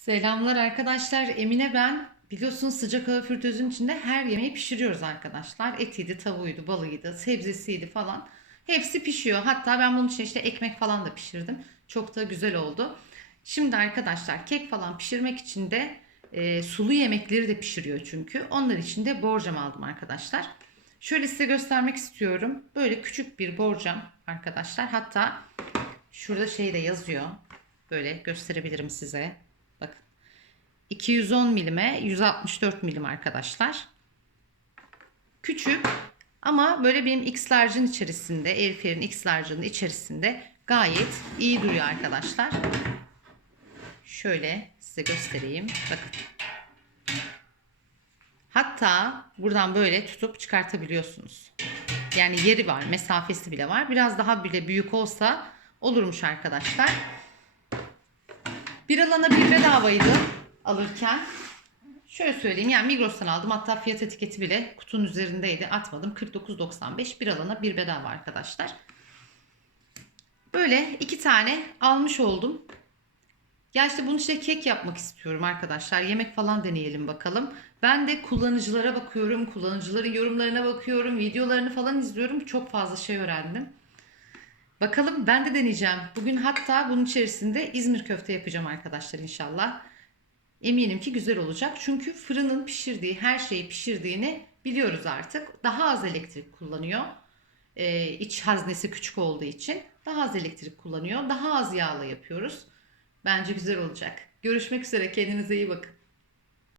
Selamlar arkadaşlar. Emine ben. Biliyorsunuz sıcak hava fritözün içinde her yemeği pişiriyoruz arkadaşlar. Etiydi, tavuğuydu, balığıydı, sebzesiydi falan. Hepsi pişiyor. Hatta ben bunun için işte ekmek falan da pişirdim. Çok da güzel oldu. Şimdi arkadaşlar kek falan pişirmek için de e, sulu yemekleri de pişiriyor çünkü. Onlar için de borcam aldım arkadaşlar. Şöyle size göstermek istiyorum. Böyle küçük bir borcam arkadaşlar. Hatta şurada şey de yazıyor. Böyle gösterebilirim size. Bakın. 210 milime 164 milim arkadaşlar. Küçük ama böyle benim X large'ın içerisinde, Airfair'in X large'ının içerisinde gayet iyi duruyor arkadaşlar. Şöyle size göstereyim. Bakın. Hatta buradan böyle tutup çıkartabiliyorsunuz. Yani yeri var, mesafesi bile var. Biraz daha bile büyük olsa olurmuş arkadaşlar. Bir alana bir bedavaydı alırken. Şöyle söyleyeyim yani Migros'tan aldım. Hatta fiyat etiketi bile kutunun üzerindeydi. Atmadım. 49.95 bir alana bir bedava arkadaşlar. Böyle iki tane almış oldum. Ya işte bunu işte kek yapmak istiyorum arkadaşlar. Yemek falan deneyelim bakalım. Ben de kullanıcılara bakıyorum. Kullanıcıların yorumlarına bakıyorum. Videolarını falan izliyorum. Çok fazla şey öğrendim. Bakalım ben de deneyeceğim. Bugün hatta bunun içerisinde İzmir köfte yapacağım arkadaşlar inşallah. Eminim ki güzel olacak. Çünkü fırının pişirdiği her şeyi pişirdiğini biliyoruz artık. Daha az elektrik kullanıyor. Ee, iç haznesi küçük olduğu için daha az elektrik kullanıyor. Daha az yağla yapıyoruz. Bence güzel olacak. Görüşmek üzere. Kendinize iyi bakın.